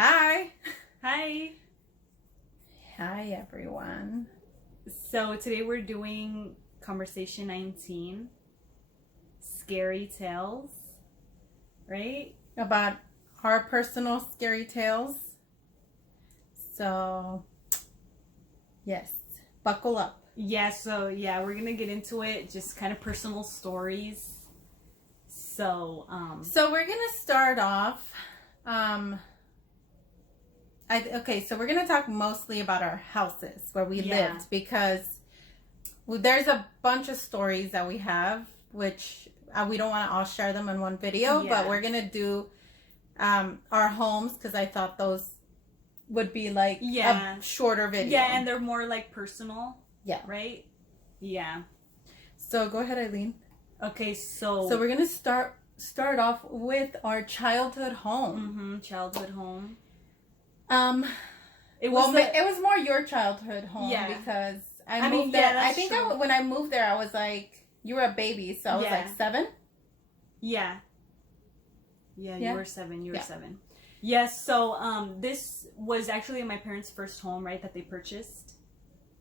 Hi. Hi. Hi, everyone. So today we're doing conversation 19, scary tales, right? About our personal scary tales. So, yes, buckle up. Yeah, we're gonna get into it, just kind of personal stories. So we're gonna start off. So we're gonna talk mostly about our houses where we lived, because there's a bunch of stories that we have, which we don't want to all share them in one video, but we're gonna do our homes, because I thought those would be like a shorter video. Yeah, and they're more like personal. Yeah. Right? Yeah. So go ahead, Eileen. Okay, so we're gonna start off with our childhood home. Childhood home. It was more your childhood home, because I moved there. I think when I moved there, I was like, you were a baby, so I was like 7. Yeah, you were 7. You were 7. Yes. So this was actually my parents' first home, right? That they purchased.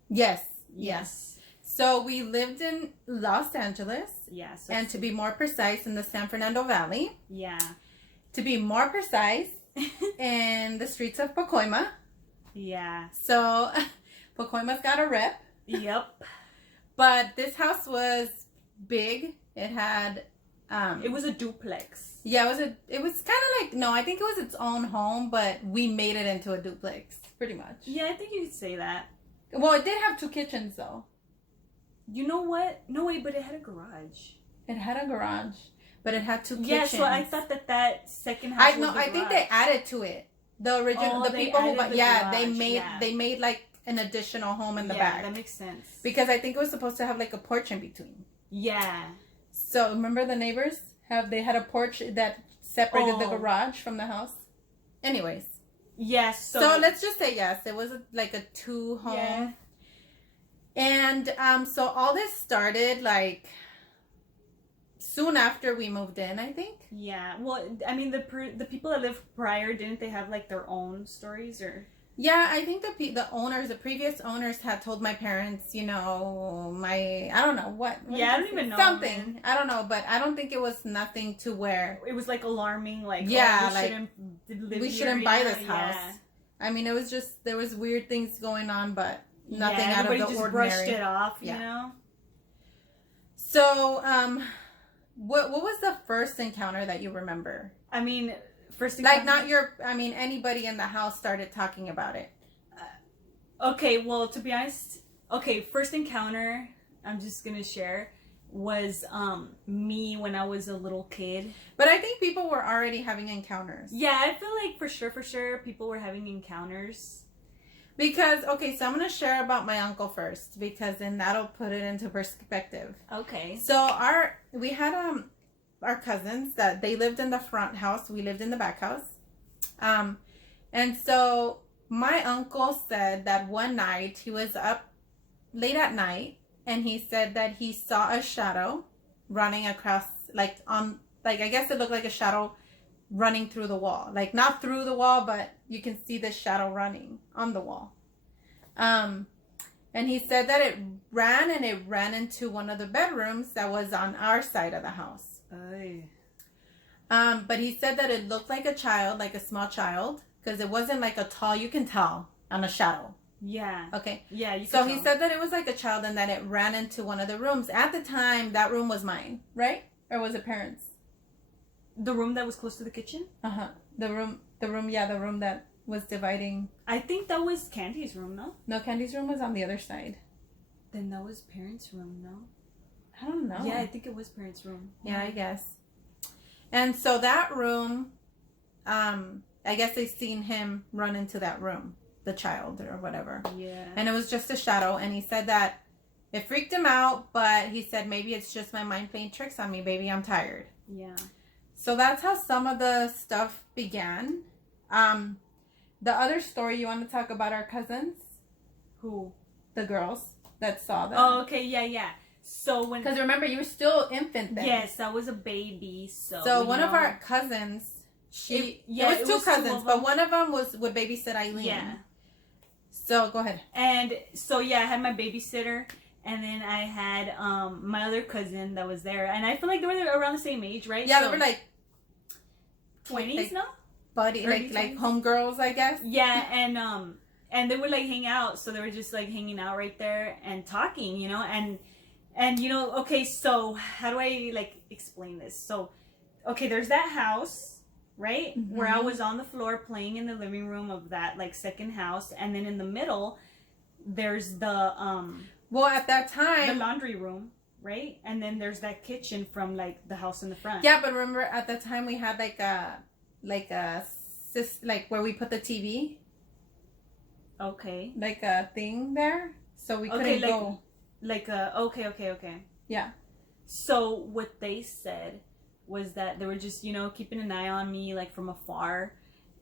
Yes. So we lived in Los Angeles. Yes. And to be more precise, in the San Fernando Valley. Yeah. To be more precise, in the streets of Pacoima. Yeah. So Pacoima's got a rep. Yep. But this house was big. It had it was a duplex. Yeah, it was kind of like, no, I think it was its own home, but we made it into a duplex, pretty much. Yeah, I think you could say that. Well, it did have 2 kitchens, though. You know what? No, wait, but it had a garage. It had a garage, but it had 2 kitchens. Yeah, so I thought that second house was the I think they added to it. The original, the people who, they made like an additional home in the back. Yeah, that makes sense. Because I think it was supposed to have like a porch in between. Yeah. So remember the neighbors? They had a porch that separated the garage from the house? Anyways. Yes. So let's just say yes. It was like a 2 home. Yeah. And so all this started like soon after we moved in, I think. Yeah. Well, I mean, the people that lived prior, didn't they have like their own stories or? Yeah, I think the previous owners had told my parents, I don't know what. Yeah, I don't even know. Something. Man. I don't know, but I don't think it was nothing to where. It was like alarming, like, we shouldn't buy this house. Yeah. I mean, it was just, there was weird things going on, but nothing out of the just ordinary. Brushed it off, you know? So, what was the first encounter that you remember? I mean, anybody in the house started talking about it. Okay, well, to be honest, first encounter I'm just gonna share was me when I was a little kid. But I think people were already having encounters. Yeah, I feel like for sure people were having encounters. Because, so I'm going to share about my uncle first, because then that'll put it into perspective. Okay. So we had our cousins that they lived in the front house. We lived in the back house. And so my uncle said that one night he was up late at night, and he said that he saw a shadow running across, I guess it looked like a shadow running through the wall. Like, not through the wall, but you can see the shadow running on the wall. And he said that it ran into one of the bedrooms that was on our side of the house. Aye. But he said that it looked like a child, like a small child, because it wasn't like a tall, you can tell on a shadow. Yeah. Okay. Yeah, you can So tell. he said that it was like a child, and that it ran into one of the rooms. At the time, that room was mine, right? Or was it parents'? The room that was close to the kitchen? Uh-huh. The room that was dividing. I think that was Candy's room, no? No, Candy's room was on the other side. Then that was parents' room, no? I don't know. Yeah, I think it was parents' room. Yeah, I guess. And so that room, I guess they seen him run into that room, the child or whatever. Yeah. And it was just a shadow, and he said that it freaked him out, but he said, maybe it's just my mind playing tricks on me, baby, I'm tired. Yeah. So that's how some of the stuff began. The other story, you want to talk about our cousins? Who? The girls that saw them. Oh, okay, yeah. So when... Because remember, you were still infant then. Yes, I was a baby, So one of our cousins, it was two cousins, but one of them would babysit Eileen. Yeah. So go ahead. And so I had my babysitter, and then I had my other cousin that was there, and I feel like they were around the same age, right? Yeah, so, they were like 20s like, now. Buddy, like homegirls, I guess. Yeah, and they would like hang out, so they were just like hanging out right there and talking, you know, and you know, okay, so how do I like explain this? So, okay, there's that house. Right? Mm-hmm. Where I was on the floor playing in the living room of that like second house, and then in the middle there's the well, at that the time, laundry room, right? And then there's that kitchen from like the house in the front. yeah, but remember at the time we had like where we put the TV, Okay. like a thing there, so we couldn't Okay, go. Okay. Yeah. So what they said was that they were just, you know, keeping an eye on me like from afar,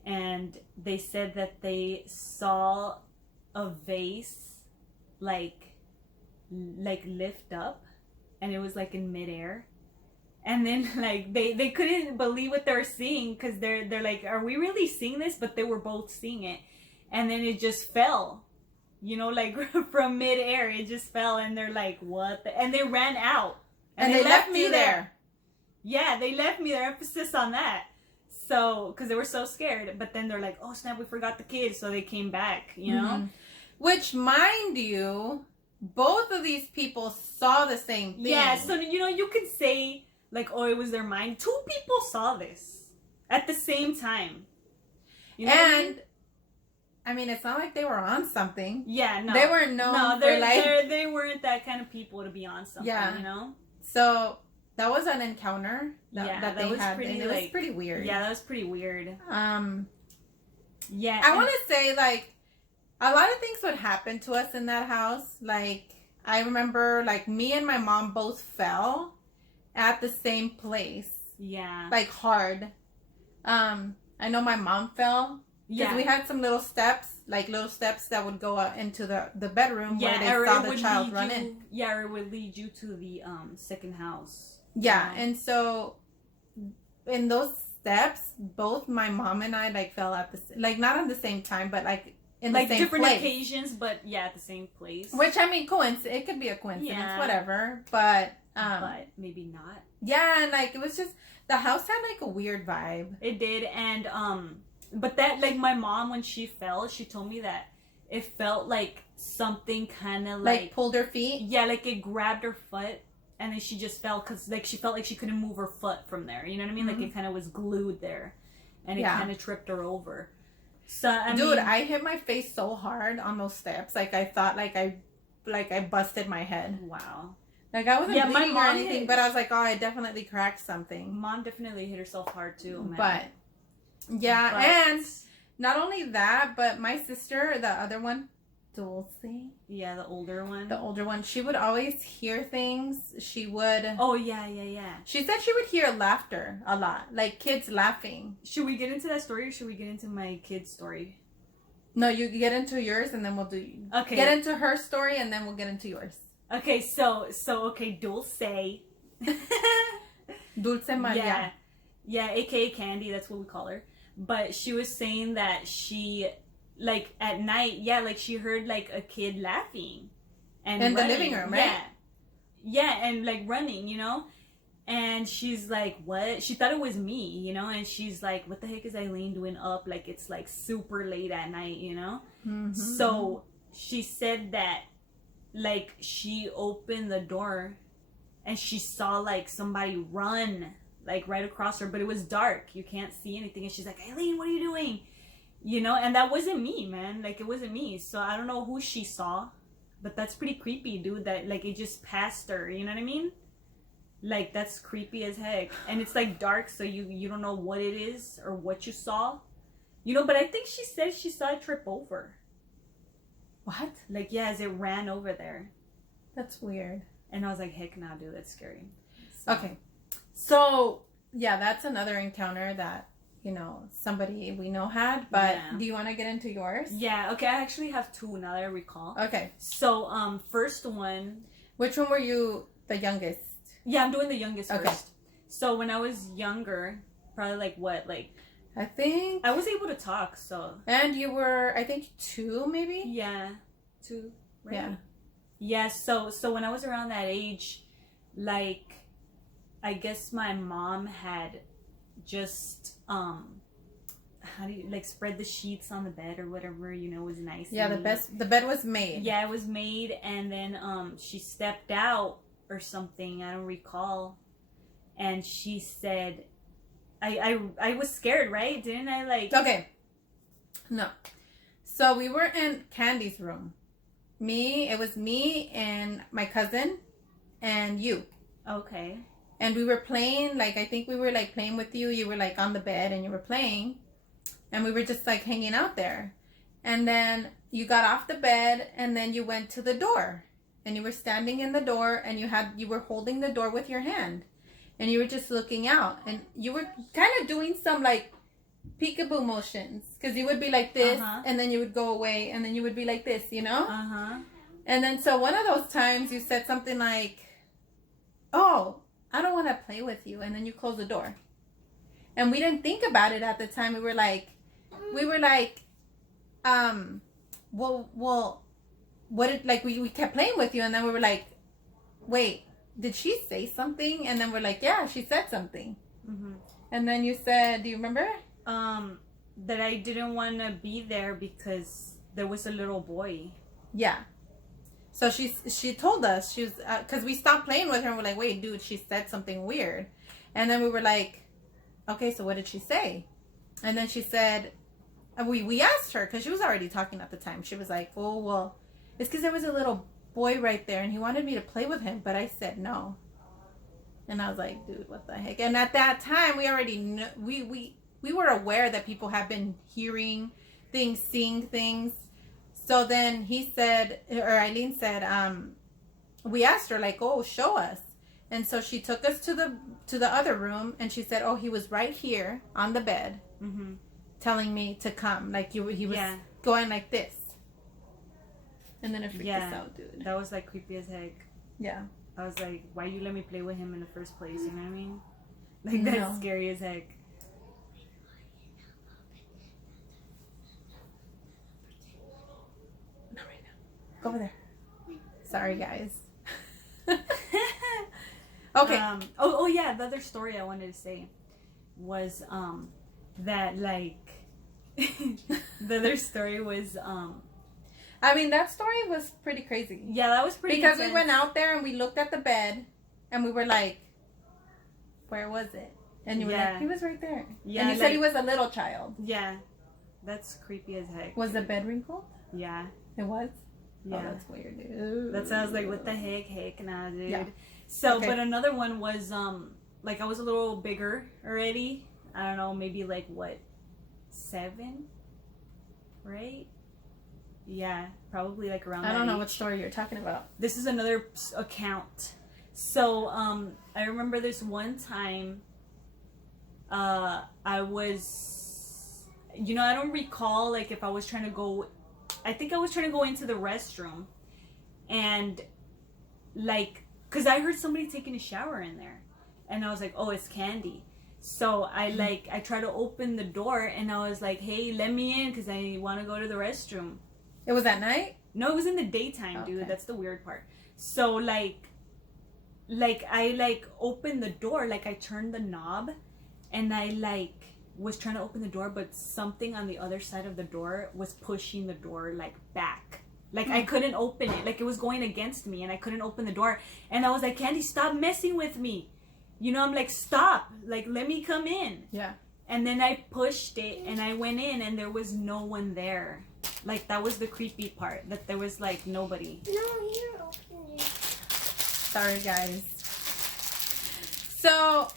and they said that they saw a vase like lift up, and it was like in midair, and then like they couldn't believe what they were seeing, because they're like, are we really seeing this? But they were both seeing it, and then it just fell, you know, like from midair, it just fell, and they're like, what and they ran out, And they left me there. Yeah, they left me there. Emphasis on that. So, because they were so scared. But then they're like, oh, snap, we forgot the kids. So they came back, you know? Mm-hmm. Which, mind you, both of these people saw the same thing. Yeah, so, you know, you could say, like, oh, it was their mind. Two people saw this at the same time. You know and, I mean, it's not like they were on something. Yeah, no. They weren't known for, they weren't that kind of people to be on something, you know? So... that was an encounter that they was had, pretty, and it was pretty weird. Yeah, that was pretty weird. Yeah. I want to say, like, a lot of things would happen to us in that house. Like, I remember, like, me and my mom both fell at the same place. Yeah. Like, hard. I know my mom fell. Because we had some little steps that would go into the bedroom where they saw the child run in. Yeah, or it would lead you to the second house. Yeah, and so in those steps, both my mom and I like fell at not at the same time, but like in the same different place. occasions, but yeah, at the same place. Which, I mean, it could be a coincidence, whatever. But maybe not. Yeah, and like it was just the house had like a weird vibe. It did, and but that like my mom, when she fell, she told me that it felt like something kind of like pulled her feet. Yeah, like it grabbed her foot. And then she just fell because, like, she felt like she couldn't move her foot from there. You know what I mean? Mm-hmm. Like, it kind of was glued there. And it kind of tripped her over. So, Dude, I hit my face so hard on those steps. Like, I thought, I busted my head. Wow. Like, I wasn't bleeding or anything, but I was like, oh, I definitely cracked something. Mom definitely hit herself hard, too, man. But, yeah, and not only that, but my sister, the other one, Dulce. Yeah, the older one. She would always hear things. She would... Oh, yeah. She said she would hear laughter a lot. Like, kids laughing. Should we get into that story, or should we get into my kid's story? No, you get into yours, and then we'll do... Okay. Get into her story, and then we'll get into yours. Okay, so Dulce. Dulce Maria. Yeah, a.k.a. Candy, that's what we call her. But she was saying that she... like at night, like she heard like a kid laughing and in running. The living room, right? Yeah, and like running, you know. And she's like, what? She thought it was me, you know. And she's like, what the heck is Eileen doing up? Like it's like super late at night, you know. Mm-hmm. So she said that like she opened the door and she saw like somebody run like right across her, but it was dark, you can't see anything. And she's like, Eileen, what are you doing? You know, and that wasn't me, man. Like, it wasn't me. So, I don't know who she saw. But that's pretty creepy, dude. That, like, it just passed her. You know what I mean? Like, that's creepy as heck. And it's, like, dark, so you don't know what it is or what you saw. You know, but I think she said she saw it trip over. What? Like, yeah, as it ran over there. That's weird. And I was like, heck nah, dude. That's scary. So. Okay. So, yeah, that's another encounter that... you know, somebody we know had, but do you want to get into yours? Yeah, okay, I actually have two now that I recall. Okay. So, first one... Which one were you the youngest? Yeah, I'm doing the youngest okay. first. So, when I was younger, probably like I think. I was able to talk, so. And you were, I think, 2 maybe? Yeah. 2, right? Yeah. Yeah, so when I was around that age, like, I guess my mom had just, how do you, like, spread the sheets on the bed or whatever, you know, was nice. Yeah, the bed was made. Yeah, it was made, and then, she stepped out or something, I don't recall, and she said, I was scared, right? Didn't I, like... Okay. No. So we were in Candy's room. It was me and my cousin and you. Okay. And we were playing, like, I think we were, like, playing with you. You were, like, on the bed and you were playing. And we were just, like, hanging out there. And then you got off the bed and then you went to the door. And you were standing in the door and you were holding the door with your hand. And you were just looking out. And you were kind of doing some, like, peekaboo motions. Because you would be like this, and then you would go away, and then you would be like this, you know? And then so one of those times you said something like, oh, I don't want to play with you. And then you closed the door. And we didn't think about it at the time. We were like, well, what did, like, we kept playing with you. And then we were like, wait, did she say something? And then we're like, yeah, she said something. And then you said, do you remember? That I didn't want to be there because there was a little boy. Yeah. So she told us, she was, because we stopped playing with her and we're like, wait, dude, she said something weird. And then we were like, okay, so what did she say? And then she said, we asked her, because she was already talking at the time. She was like, oh, well, it's because there was a little boy right there and he wanted me to play with him, but I said no. And I was like, dude, what the heck? And at that time, we already knew, we were aware that people have been hearing things, seeing things. So then he said, or Eileen said, we asked her, like, oh, show us. And so she took us to the other room and she said, oh, he was right here on the bed telling me to come. Like, he was going like this. And then it freaked us out, dude. That was, like, creepy as heck. Yeah. I was like, why you let me play with him in the first place? You know what I mean? Like, that's scary as heck. Not right now. Go over there. Sorry, guys. Okay. Oh yeah, the other story I wanted to say was that, like, the other story was I mean, that story was pretty crazy. Yeah, that was pretty because intense. we went out there and we looked at the bed and we were like, where was it? And you were like, he was right there. Yeah, and you said he was a little child. Yeah, that's creepy as heck. Was the bed wrinkled? Yeah, it was. Yeah, oh, that's weird, dude. That sounds like, what the heck, nah, dude. Yeah. So, but another one was like, I was a little bigger already. I don't know, maybe like, what, 7, right? Yeah, probably like around that I don't know age. what story you're talking about. This is another account. So, I remember this one time, I was, you know, I don't recall, like, if I was trying to go, I think I was trying to go into the restroom, and, like, because I heard somebody taking a shower in there, and I was like, oh, it's Candy. So I tried to open the door, and I was like, hey, let me in, because I want to go to the restroom. It was at night? No, it was in the daytime, dude. That's the weird part. So, like I, opened the door, like, I turned the knob, and I, was trying to open the door, but something on the other side of the door was pushing the door, back. Like, I couldn't open it. Like, it was going against me, and I couldn't open the door. And I was like, Candy, stop messing with me. You know, I'm like, stop. Like, let me come in. Yeah. And then I pushed it, and I went in, and there was no one there. Like, that was the creepy part, that there was, like, nobody. No, you're opening it. Sorry, guys. So,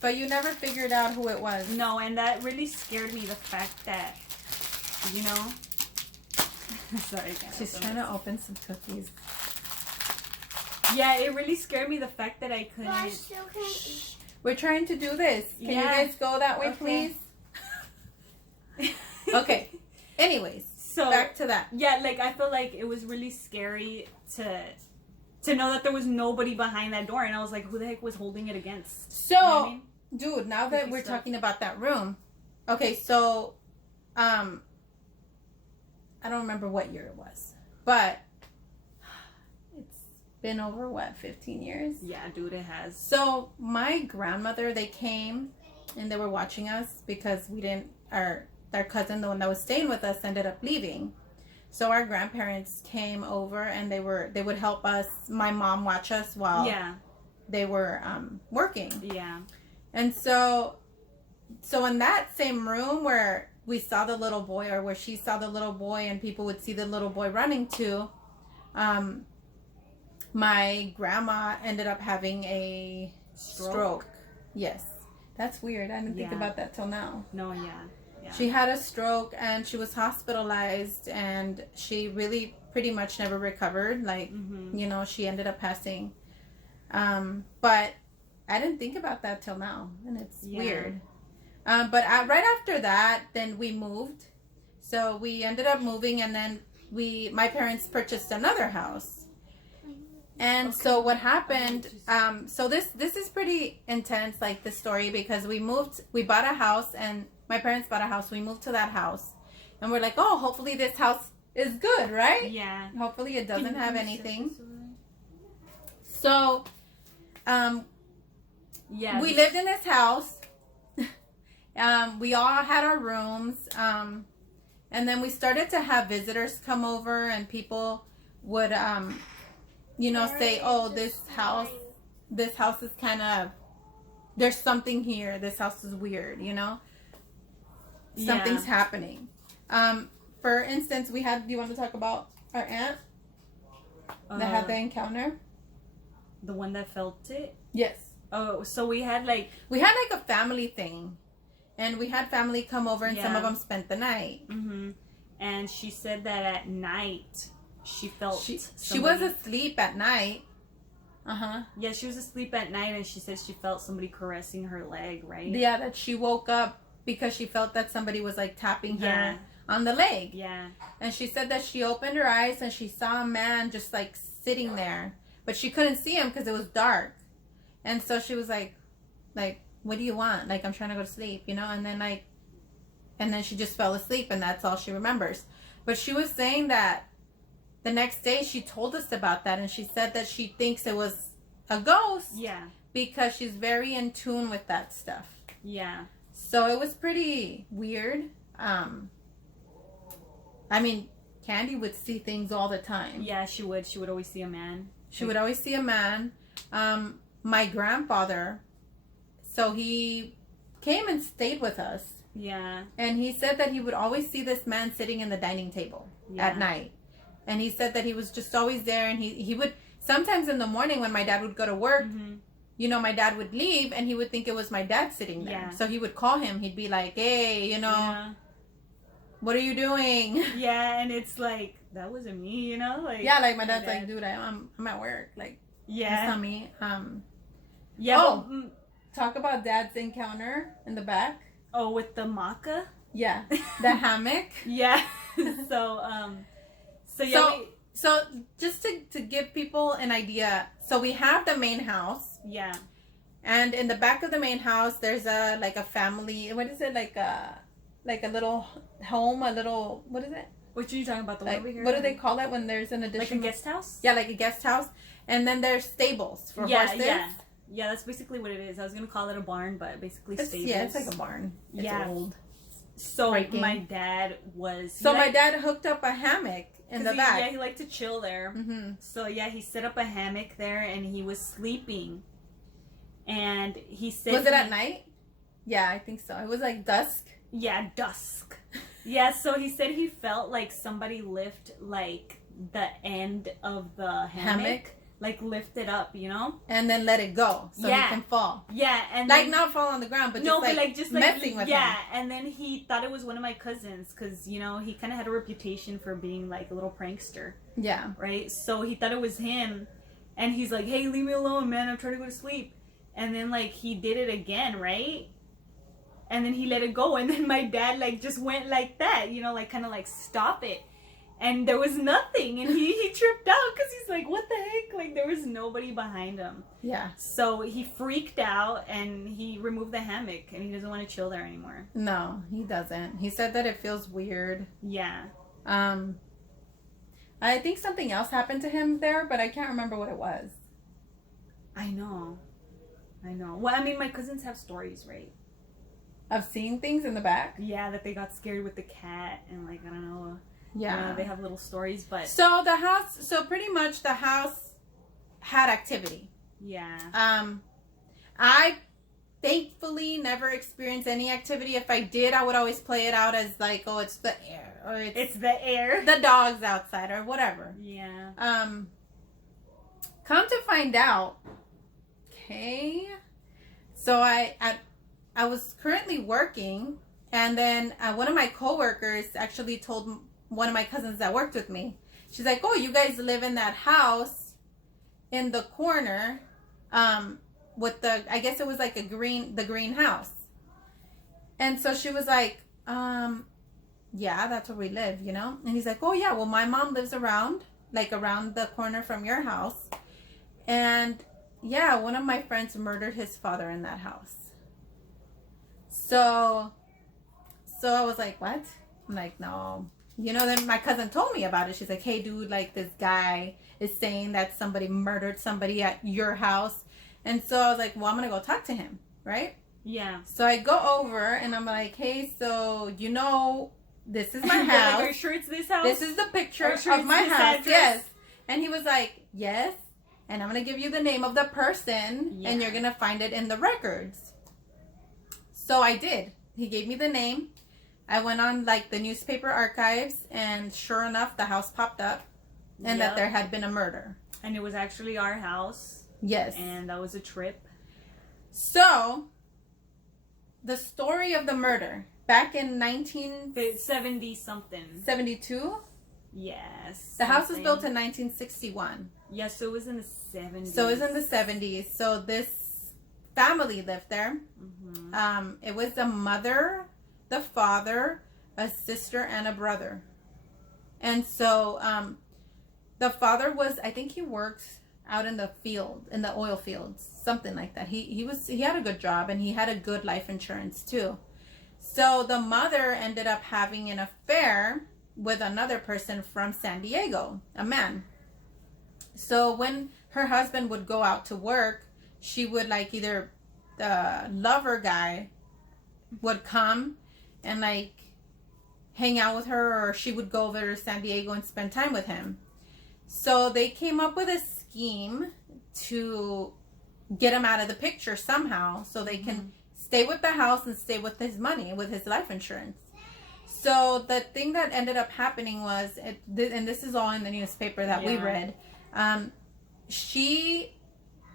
but you never figured out who it was. No, and that really scared me, the fact that, you know. Sorry, guys. She's trying to open some cookies. Yeah, it really scared me, the fact that I couldn't. But I still can't eat. We're trying to do this. Can you guys go that way, please? Okay. Anyways, so back to that. Yeah, like, I feel like it was really scary to know that there was nobody behind that door, and I was like, who the heck was holding it against? So, you know what I mean? Dude, now that we're talking about that room, okay, so I don't remember what year it was, but it's been over what, 15 years? Yeah, dude, it has. So my grandmother, they came and they were watching us because we didn't, our cousin, the one that was staying with us, ended up leaving. So our grandparents came over and they would help us, my mom watch us while they were working. Yeah. And so in that same room where we saw the little boy, or where she saw the little boy and people would see the little boy running to, my grandma ended up having a stroke. Yes. That's weird. I didn't think about that till now. No, yeah. She had a stroke and she was hospitalized, and she really pretty much never recovered. Like, you know, she ended up passing. But I didn't think about that till now, and it's weird. But right after that, then we moved. So we ended up moving, and then my parents purchased another house. And so what happened, so this is pretty intense, like the story, because we bought a house, and my parents bought a house. We moved to that house, and we're like, oh, hopefully this house is good, right? Yeah. Hopefully it doesn't have anything. So, we lived in this house. We all had our rooms, and then we started to have visitors come over, and people would, you know, say, oh, this house is kind of, there's something here. This house is weird, you know? Something's happening. For instance, do you want to talk about our aunt that had the encounter? The one that felt it? Yes. Oh, so we had like a family thing, and we had family come over, and some of them spent the night. And she said that at night she felt she was asleep at night. Yeah, she was asleep at night, and she said she felt somebody caressing her leg, right? Yeah, that she woke up because she felt that somebody was like tapping her on the leg. Yeah. And she said that she opened her eyes and she saw a man just like sitting there, but she couldn't see him because it was dark. And so she was like, what do you want? Like, I'm trying to go to sleep, you know? And then she just fell asleep, and that's all she remembers. But she was saying that the next day she told us about that, and she said that she thinks it was a ghost. Yeah. Because she's very in tune with that stuff. Yeah. So it was pretty weird. I mean, Candy would see things all the time. Yeah, she would. She would always see a man. She would always see a man. My grandfather, so he came and stayed with us. Yeah. And he said that he would always see this man sitting in the dining table at night. And he said that he was just always there, and he would, sometimes in the morning when my dad would go to work, you know, my dad would leave, and he would think it was my dad sitting there. Yeah. So he would call him. He'd be like, hey, you know, what are you doing? Yeah, and it's like, that wasn't me, you know? Like, yeah, like my dad's like, dude, I'm at work. Like, it's not me. Talk about Dad's encounter in the back. Oh, with the maca? Yeah, the hammock. Yeah. So just to give people an idea, so we have the main house. Yeah. And in the back of the main house, there's a family. What is it, like a little home? What is it? What are you talking about? The one over here? What do they call it when there's an addition? Like a guest house? Yeah, like a guest house. And then there's stables for horses. Yeah, that's basically what it is. I was gonna call it a barn, but basically stables. Yeah, it's like a barn. It's old. So my dad was. So my dad hooked up a hammock in the back. Yeah, he liked to chill there. So yeah, he set up a hammock there, and he was sleeping. And he said, was it at night? Yeah, I think so. It was like dusk. Yeah, dusk. Yeah, so he said he felt like somebody lift like the end of the hammock. Like lift it up, you know, and then let it go so he can fall. Yeah, and like not fall on the ground, but just messing with him. Yeah, and then he thought it was one of my cousins because you know he kind of had a reputation for being like a little prankster. Yeah. Right. So he thought it was him, and he's like, "Hey, leave me alone, man. I'm trying to go to sleep." And then like he did it again, right? And then he let it go, and then my dad like just went like that, you know, like kind of like stop it. and there was nothing, and he tripped out because he's like, what the heck, like there was nobody behind him. Yeah. So he freaked out and he removed the hammock, and he doesn't want to chill there anymore. No, he doesn't. He said that it feels weird. Yeah. I think something else happened to him there, but I can't remember what it was. I know. Well, I mean, my cousins have stories, right? Of seeing things in the back. Yeah, that they got scared with the cat, and like, I don't know. Yeah. They have little stories, but So pretty much the house had activity. yeah. I thankfully never experienced any activity. If I did, I would always play it out as like, oh, it's the air, or It's the air. the dogs outside, or whatever. Yeah. Come to find out, okay. So I was currently working, and then one of my coworkers actually told one of my cousins that worked with me. She's like, "Oh, you guys live in that house in the corner, with the, I guess it was like the green house." And so she was like, "Yeah, that's where we live, you know." And he's like, "Oh yeah, well my mom lives around the corner from your house, and yeah, one of my friends murdered his father in that house." So I was like, "What?" I'm like, "No." You know, then my cousin told me about it. She's like, "Hey, dude, like this guy is saying that somebody murdered somebody at your house." And so I was like, "Well, I'm going to go talk to him." Right? Yeah. So I go over and I'm like, "Hey, so, you know, this is my house. Like, are you sure it's this house? This is the picture Are you sure of it's my this house." address? Yes. And he was like, "Yes. And I'm going to give you the name of the person, Yeah. and you're going to find it in the records." So I did. He gave me the name. I went on like the newspaper archives, and sure enough, the house popped up, and that Yep. there had been a murder. And it was actually our house. Yes. And that was a trip. So, the story of the murder back in 1972. 70-something. Yes. The house was something. built in 1961. Yes, so it was in the 70s. So it was in the 70s. So this family lived there. Mm-hmm. It was the mother, the father, a sister, and a brother. And so the father was, I think he worked out in the field, in the oil fields, something like that. He had a good job, and he had a good life insurance too. So the mother ended up having an affair with another person from San Diego, a man. So when her husband would go out to work, she would like either the lover guy would come and like hang out with her, or she would go over to San Diego and spend time with him. So they came up with a scheme to get him out of the picture somehow, so they can stay with the house and stay with his money, with his life insurance. So the thing that ended up happening was, and this is all in the newspaper that we read, she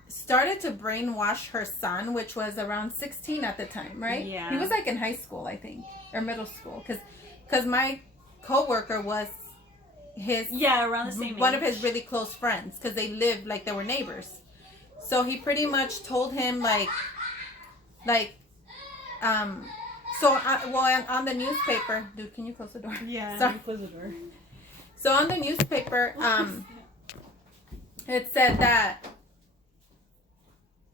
started to brainwash her son, which was around 16 at the time, right? Yeah. He was like in high school, I think, or middle school, because my coworker was around the same one age. of his really close friends, because they lived like they were neighbors. So he pretty much told him on the newspaper, dude, can you close the door? Yeah, Sorry. close the door. So on the newspaper, it said that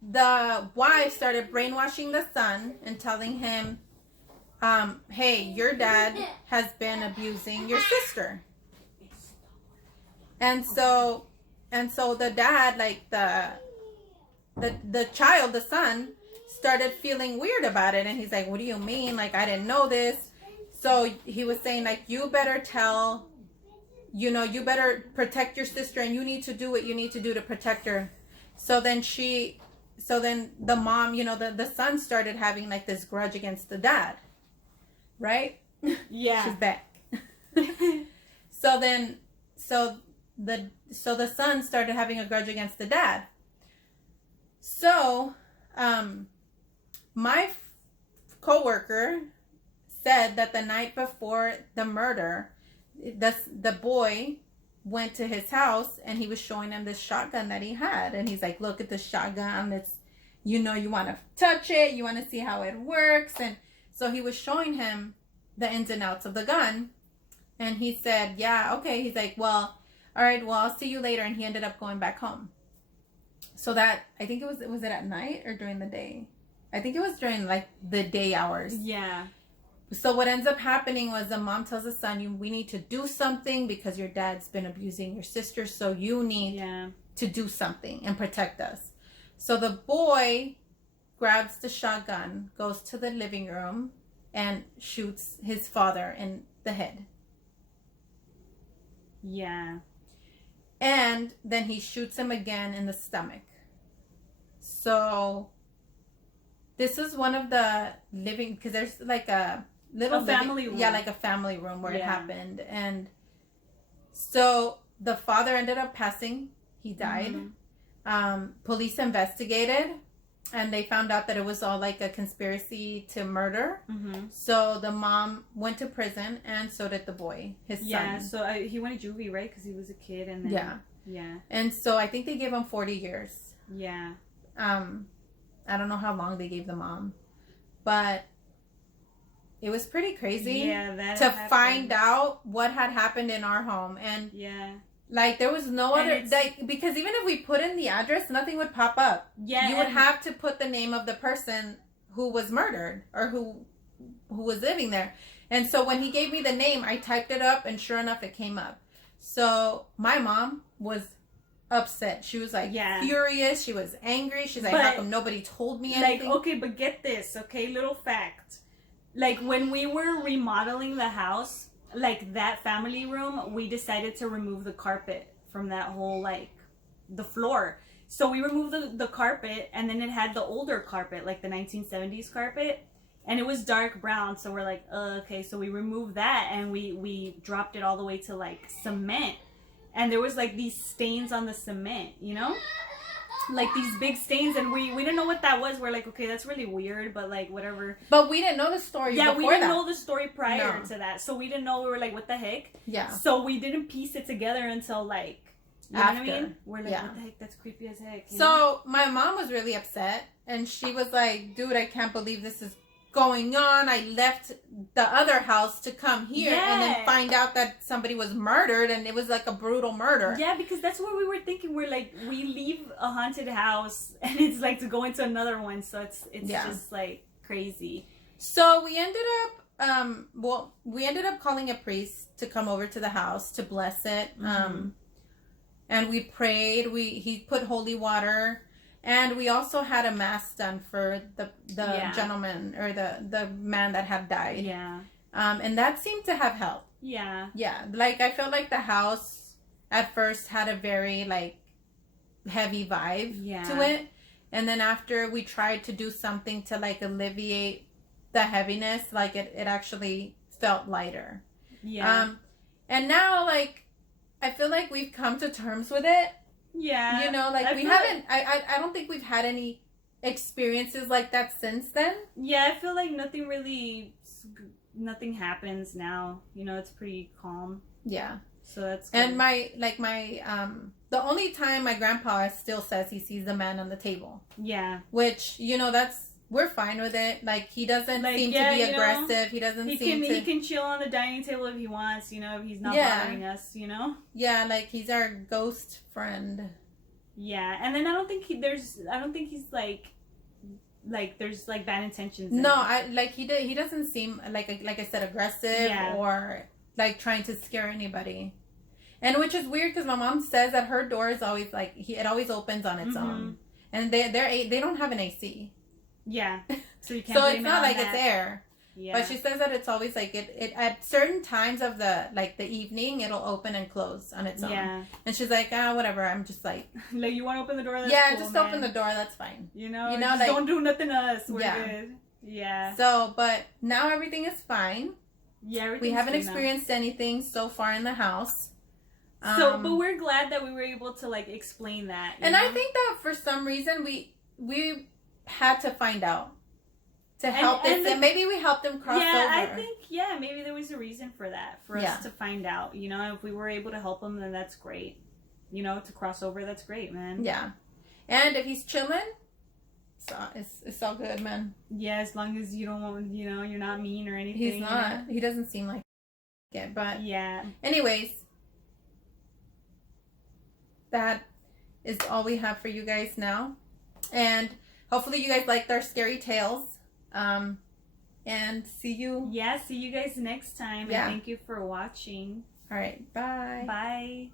the wife started brainwashing the son and telling him, "Hey, your dad has been abusing your sister." And so the dad, like the child, the son, started feeling weird about it, and he's like, "What do you mean? Like, I didn't know this." So he was saying, like, you better protect your sister, and you need to do what you need to do to protect her. So then the mom, the son started having like this grudge against the dad, right? Yeah. She's back. So the son started having a grudge against the dad. So, my coworker said that the night before the murder, the boy went to his house, and he was showing him this shotgun that he had, and he's like, "Look at this shotgun. It's, you want to touch it, you want to see how it works." And so he was showing him the ins and outs of the gun. And he said, yeah, okay. He's like, well, all right, well, I'll see you later. And he ended up going back home. So that, I think was it at night or during the day? I think it was during like the day hours. Yeah. So what ends up happening was the mom tells the son, we need to do something because your dad's been abusing your sister. So you need to do something and protect us. So the boy grabs the shotgun, goes to the living room, and shoots his father in the head. Yeah. And then he shoots him again in the stomach. So this is one of the living, because there's like a little family room. Yeah, like a family room where it happened. And so the father ended up passing. He died. Police investigated, and they found out that it was all like a conspiracy to murder. So the mom went to prison, and so did the boy, his son. Yeah, so he went to juvie, right? Because he was a kid, and then yeah. And so I think they gave him 40 years. Yeah. I don't know how long they gave the mom, but it was pretty crazy to find out what had happened in our home. And like there was no other, like, because even if we put in the address, nothing would pop up. You would have to put the name of the person who was murdered or who was living there. And so when he gave me the name, I typed it up, and sure enough, it came up. So my mom was upset. She was like furious. She was angry. She's like, how come nobody told me anything? Like, okay, but get this, okay? Little fact. Like, when we were remodeling the house, like, that family room, we decided to remove the carpet from that whole, like, the floor. So we removed the carpet, and then it had the older carpet, like the 1970s carpet. And it was dark brown, so we're like, okay. So we removed that, and we dropped it all the way to, like, cement. And there was, like, these stains on the cement, you know? Like, these big stains, and we didn't know what that was. We're like, okay, that's really weird, but, like, whatever. But we didn't know the story before we didn't that. know the story prior to that. So we didn't know. We were like, what the heck? Yeah. So we didn't piece it together until, like, you know what I mean? We're like, what the heck? That's creepy as heck. So my mom was really upset, and she was like, dude, I can't believe this is going on. I left the other house to come here and then find out that somebody was murdered, and it was like a brutal murder. Yeah, because that's what we were thinking. We're like, we leave a haunted house and it's like to go into another one, so it's just like crazy. So we ended up calling a priest to come over to the house to bless it. And we prayed. He put holy water. And we also had a mass done for the gentleman or the man that had died. Yeah. And that seemed to have helped. Yeah. Yeah. Like, I felt like the house at first had a very, like, heavy vibe to it. And then after we tried to do something to, like, alleviate the heaviness, like, it actually felt lighter. Yeah. And now, like, I feel like we've come to terms with it. Yeah. You know, like, I don't think we've had any experiences like that since then. Yeah, I feel like nothing happens now. You know, it's pretty calm. Yeah. So that's good. And the only time my grandpa still says he sees the man on the table. Yeah. Which, you know, we're fine with it. Like, he doesn't seem to be aggressive. Know, he doesn't he can chill on the dining table if he wants, you know, if he's not bothering us, you know? Yeah, like, he's our ghost friend. Yeah, and then I don't think he's like there's like bad intentions. No, he doesn't seem like I said, aggressive or like trying to scare anybody. And which is weird because my mom says that her door is always like it always opens on its own. And they don't have an AC. Yeah. So you can't. So it's not like it's air. Yeah. But she says that it's always like it at certain times of the evening it'll open and close on its own. Yeah. And she's like, whatever. I'm just like you want to open the door? That's cool, just open the door. That's fine. You know, just like, don't do nothing to us. We're good. Yeah. So, but now everything is fine. Yeah. We haven't experienced anything so far in the house. But we're glad that we were able to like explain that. And know? I think that for some reason we had to find out to help and maybe we helped them cross over. Yeah, I think maybe there was a reason for that for us to find out. You know, if we were able to help him, then that's great. You know, to cross over, that's great, man. Yeah, and if he's chilling, it's all good, man. Yeah, as long as you don't want, you know, you're not mean or anything. He's not. He doesn't seem like it. But Yeah. anyways, that is all we have for you guys now. And hopefully you guys liked our scary tales. And see you. Yeah, see you guys next time. Yeah. And thank you for watching. All right. Bye. Bye.